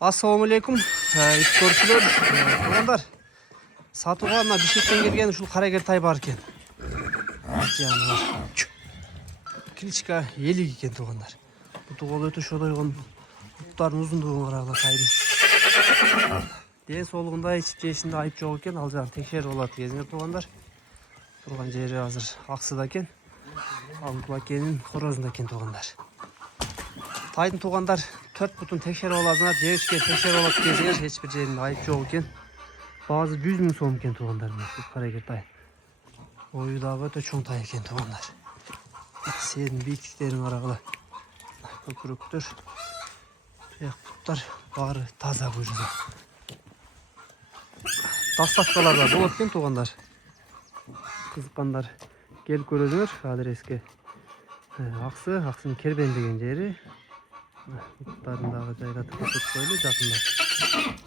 Ассалаумалейкум. Көршілер, туғандар. Сатуға мына Бішкектен келген ушул қарагер тай бар екен. Кличка елік екен туғандар. Бұл туғал өте шодойған бұттардың ұзындығын қарағыла тайдың. Ден солығында ешінде айып жоқ екен, ал жағын текшер болады кезіңер туғандар. Тұрған жері азыр ақсыда екен. Ал бұл әкенің қорозында екен туғандар. Тайдың туғандар 4 бұтын текшер олазына, жевішке текшер олады кезіңер, ешбір жерінде айып жоқ екен. Bazı 100 000 so'm ekan tuğanlar. Bu qaragir tay. Oyuдағы өте чоң тай екен туғандар. Сенің биіктіктерін қарағыла. Көкіректер, тұяқ бұттар бары таза көжді. Тастаққаларда болады екен туғандар. Қызыққандар келіп көріңіздер адреске. Ақсының кербен деген жері. Бұттарындағы жайратып көрсетіп қойылды жақында.